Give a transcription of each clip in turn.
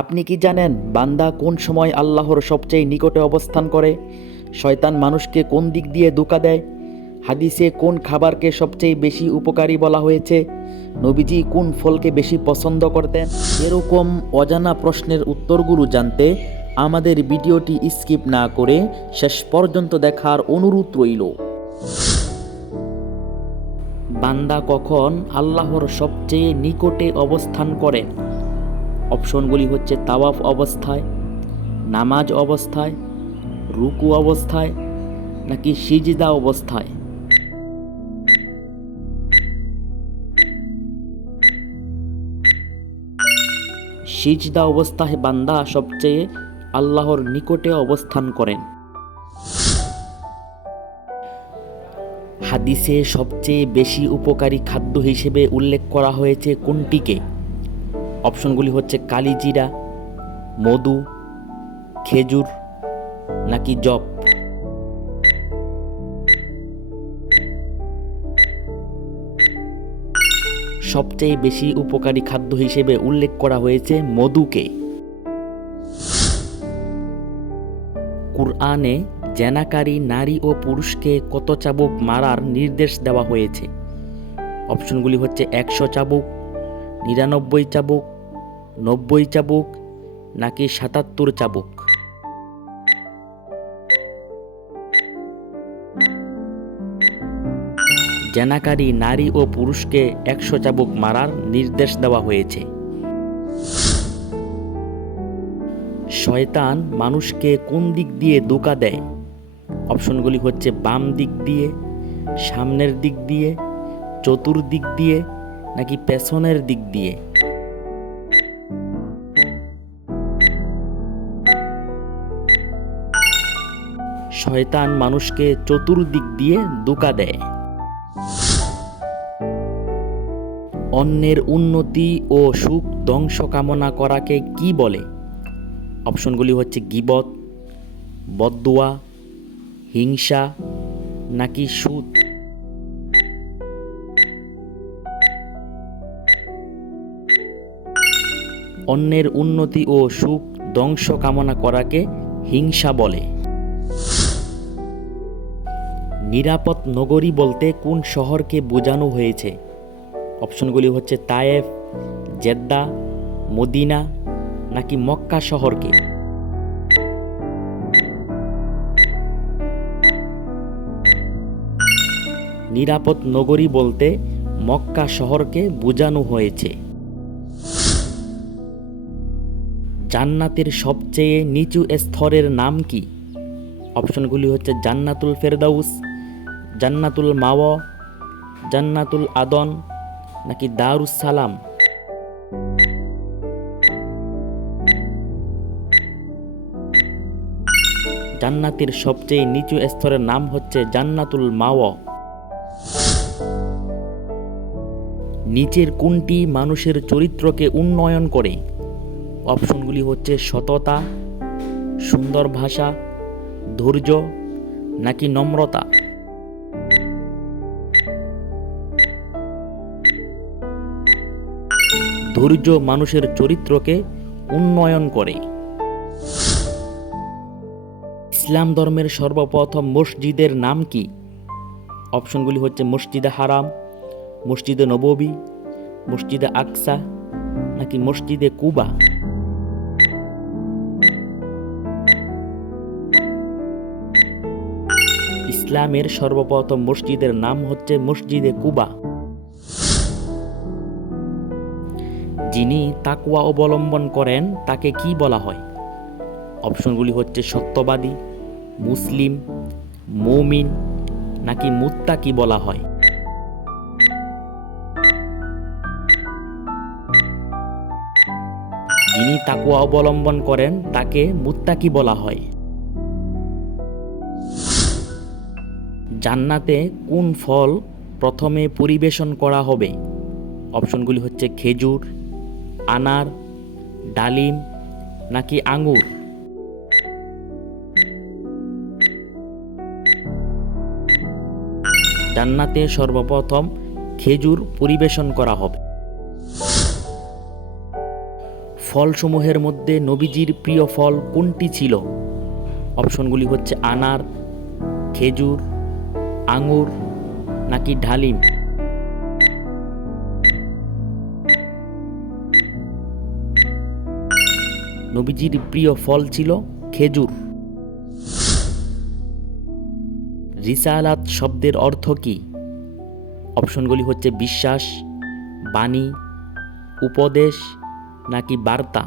আপনি কি জানেন বান্দা কোন সময় আল্লাহর সবচেয়ে নিকটে অবস্থান করে? শয়তান মানুষকে কোন দিক দিয়ে ধোঁকা দেয়? হাদিসে কোন খাবারকে সবচেয়ে বেশি উপকারী বলা হয়েছে? নবীজি কোন ফলকে বেশি পছন্দ করতেন? এরকম অজানা প্রশ্নের উত্তরগুলো জানতে আমাদের ভিডিওটি স্কিপ না করে শেষ পর্যন্ত দেখার অনুরোধ রইল। বান্দা কখন আল্লাহর সবচেয়ে নিকটে অবস্থান করেন? অপশনগুলি হচ্ছে তাওয়াফ অবস্থায়, নামাজ অবস্থায়, রুকু অবস্থায়, নাকি সিজদা অবস্থায়। সিজদা অবস্থায় বান্দা সবচেয়ে আল্লাহর নিকটে অবস্থান করেন। হাদিসে সবচেয়ে বেশি উপকারী খাদ্য হিসেবে উল্লেখ করা হয়েছে কোনটিকে? অপশনগুলি হচ্ছে কালিজিরা, মধু, খেজুর, নাকি জব। সবচেয়ে বেশি উপকারী খাদ্য হিসেবে উল্লেখ করা হয়েছে মধুকে। কুরআনে জেনাকারী নারী ও পুরুষকে কত চাবুক মারার নির্দেশ দেওয়া হয়েছে? অপশনগুলি হচ্ছে 100 চাবুক, 99 চাবুক, 90 চাবুক, নাকি 77 চাবুক। জেনাকারী নারী ও পুরুষকে 100 চাবুক মারার নির্দেশ দেওয়া হয়েছে। শয়তান মানুষকে কোন দিক দিয়ে ধোঁকা দেয়? অপশনগুলি হচ্ছে বাম দিক দিয়ে, সামনের দিক দিয়ে, চতুর্দিক দিয়ে, নাকি পেছনের দিক দিয়ে। শয়তান মানুষকে চতুর্দিক দিয়ে ধোঁকা দেয়। অন্যের উন্নতি ও সুখ ধ্বংস কামনা করাকে কি বলে? অপশনগুলি হচ্ছে গীবত, বদদুয়া, হিংসা, নাকি সুদ। অন্যের উন্নতি ও সুখ ধ্বংস কামনা করাকে হিংসা বলে। নিরাপদ নগরী বলতে কোন শহরকে বোঝানো হয়েছে? অপশনগুলি হচ্ছে তায়েফ, জেদ্দা, মদিনা, নাকি মক্কা শহরকে। নিরাপদ নগরী বলতে মক্কা শহরকে বোঝানো হয়েছে। জান্নাতের সবচেয়ে নিচু স্তরের নাম কি? অপশনগুলি হচ্ছে জান্নাতুল ফেরদাউস, জান্নাতুল মাওয়া, জান্নাতুল আদন, নাকি দারুস সালাম। জান্নাতের সবচেয়ে নিচু স্তরের নাম হচ্ছে জান্নাতুল মাওয়া। নিচের কোনটি মানুষের চরিত্রকে উন্নয়ন করে? অপশনগুলি হচ্ছে সততা, সুন্দর ভাষা, ধৈর্য, নাকি নম্রতা। ধৈর্য মানুষের চরিত্রকে উন্নয়ন করে। ইসলাম ধর্মের সর্বপ্রথম মসজিদের নাম কি? অপশনগুলি হচ্ছে মসজিদে হারাম, মসজিদে নববী, মসজিদে আকসা, নাকি মসজিদে কুবা। ইসলামের সর্বপ্রথম মসজিদের নাম হচ্ছে মসজিদে কুবা। যিনি তাকওয়া অবলম্বন করেন তাকে কি বলা হয়? অপশনগুলি হচ্ছে সত্যবাদী, মুসলিম, মুমিন, নাকি মুত্তাকি বলা হয়। যিনি তাকওয়া অবলম্বন করেন তাকে মুত্তাকি বলা হয়। জান্নাতে কোন ফল প্রথমে পরিবেশন করা হবে? অপশনগুলি হচ্ছে খেজুর, আনার, ডালিম, নাকি আঙ্গুর। জান্নাতে সর্বপ্রথম খেজুর পরিবেশন করা হবে। ফলসমূহের মধ্যে নবীজির প্রিয় ফল কোনটি ছিল? অপশনগুলি হচ্ছে আনার, খেজুর, আঙুর নাকি ডালিম। নবীজির প্রিয় ফল ছিল খেজুর। রিসালাত শব্দের অর্থ কি? অপশনগুলি হচ্ছে বিশ্বাস, বাণী, উপদেশ নাকি বার্তা।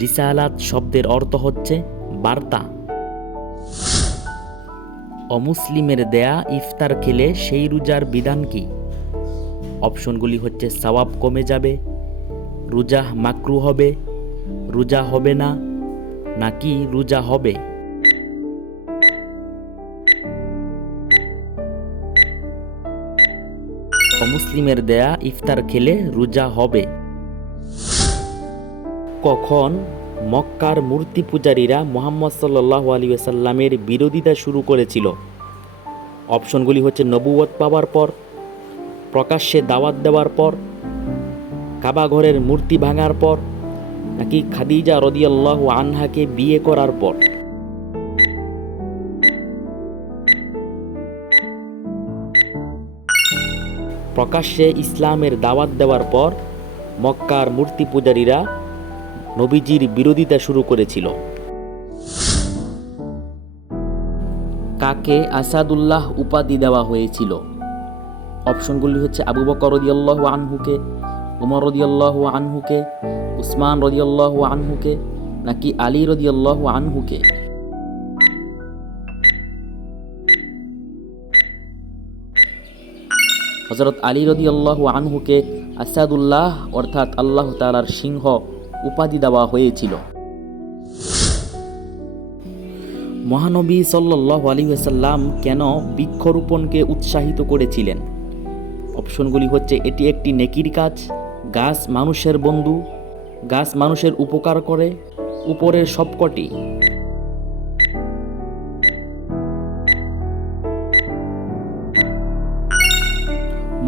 রিসালাত শব্দের অর্থ হচ্ছে বার্তা। অমুসলিমের দেয়া ইফতার খেলে সেই রোজার বিধান কি? অপশনগুলি হচ্ছে সওয়াব কমে যাবে, রোজা মাকরু হবে, রোজা হবে না নাকি রোজা হবে। অমুসলিমের দেয়া ইফতার খেলে রোজা হবে। কখন মক্কার মূর্তি পূজারীরা মুহাম্মদ সাল্লাল্লাহু আলাইহি ওয়াসাল্লামের বিরোধিতা শুরু করেছিল? অপশনগুলি হচ্ছে নবুয়ত পাওয়ার পর, প্রকাশ্যে দাওয়াত দেওয়ার পর, কাবা ঘরের মূর্তি ভাঙার পর নাকি খাদিজা রাদিয়াল্লাহু আনহাকে বিয়ে করার পর। প্রকাশ্যে ইসলামের দাওয়াত দেওয়ার পর মক্কার মূর্তি পূজারীরা নবীজির বিরোধিতা শুরু করেছিল। কাকে আসাদুল্লাহ উপাধি দেওয়া হয়েছিল? অপশনগুলি হচ্ছে আবু বকর রাদিয়াল্লাহু আনহুকে, উমর রাদিয়াল্লাহু আনহুকে, উসমান রাদিয়াল্লাহু আনহুকে নাকি আলী রাদিয়াল্লাহু আনহুকে। হযরত আলী রাদিয়াল্লাহু আনহুকে আসাদুল্লাহ অর্থাৎ আল্লাহ তাআলার সিংহ উপাধি দেওয়া হয়েছিল। মহানবী সাল্লাল্লাহু আলাইহি ওয়াসাল্লাম কেন বৃক্ষরোপণকে উৎসাহিত করেছিলেন? অপশনগুলি হচ্ছে এটি একটি নেকির কাজ, গাছ মানুষের বন্ধু, গাছ মানুষের উপকার করে, উপরের সবকটি।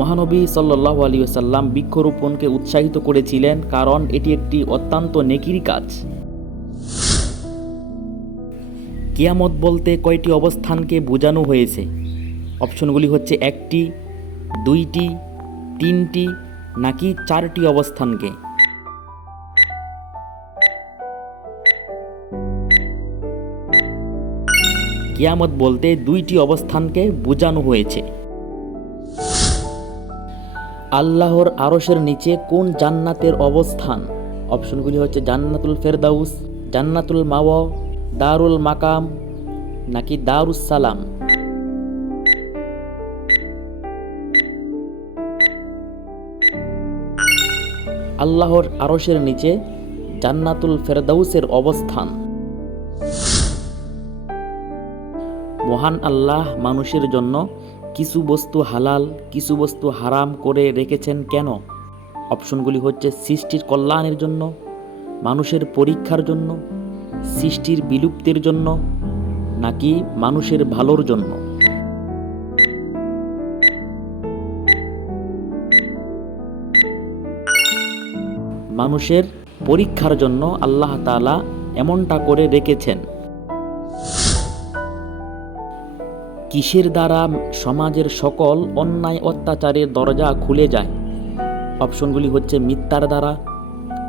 মহানবী সাল্লাল্লাহু আলাইহি ওয়াসাল্লাম বৃক্ষরোপণকে উৎসাহিত করেছিলেন কারণ এটি একটি অত্যন্ত নেকির কাজ। কিয়ামত বলতে কয়টি অবস্থানকে বোঝানো হয়েছে? অপশনগুলি হচ্ছে একটি, দুইটি, তিনটি নাকি চারটি অবস্থানকে। কিয়ামত বলতে দুইটি অবস্থানকে বোঝানো হয়েছে। আল্লাহর আরশের নিচে কোন জান্নাতের অবস্থান? অপশনগুলি হচ্ছে জান্নাতুল ফেরদাউস, জান্নাতুল মাওয়া, দারুল মাকাম নাকি দারুস সালাম। আল্লাহর আরশের নিচে জান্নাতুল ফেরদাউসের অবস্থান। মহান আল্লাহ মানুষের জন্য কিছু বস্তু হালাল, কিছু বস্তু হারাম করে রেখেছেন কেন? অপশনগুলি হচ্ছে সৃষ্টির কল্যাণের জন্য, মানুষের পরীক্ষার জন্য, সৃষ্টির বিলুপ্তির জন্য নাকি মানুষের ভালোর জন্য। মানুষের পরীক্ষার জন্য আল্লাহ তাআলা এমনটা করে রেখেছেন। কিসের দ্বারা সমাজের সকল অন্যায় অত্যাচারের দরজা খুলে যায়? অপশনগুলি হচ্ছে মিথ্যার দ্বারা,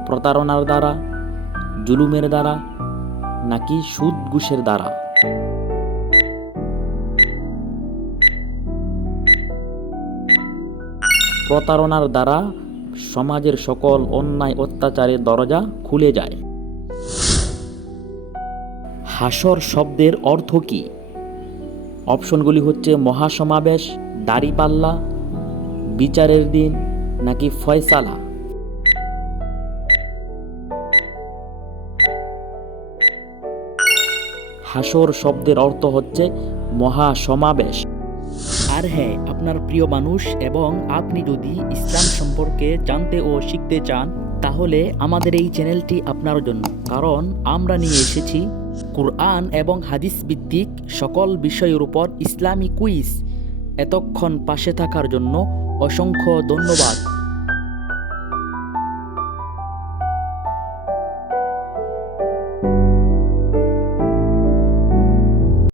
প্রতারণার দ্বারা, জুলুমের দ্বারা নাকি সুদ ঘুষের দ্বারা। প্রতারণার দ্বারা সমাজের সকল অন্যায় অত্যাচারের দরজা খুলে যায়। হাসর শব্দের অর্থ কি? অপশনগুলি হচ্ছে মহাসমাবেশ, দাঁড়িপাল্লা, বিচারের দিন নাকি ফয়সালা। হাসর শব্দের অর্থ হচ্ছে মহাসমাবেশ। আর হ্যাঁ, আপনার প্রিয় মানুষ এবং আপনি যদি ইসলাম সম্পর্কে জানতে ও শিখতে চান তাহলে আমাদের এই চ্যানেলটি আপনার জন্য, কারণ আমরা নিয়ে এসেছি কোরআন এবং হাদিস ভিত্তিক সকল বিষয়ের উপর ইসলামী কুইজ এতক্ষণ পাশে থাকার জন্য অসংখ্য ধন্যবাদ।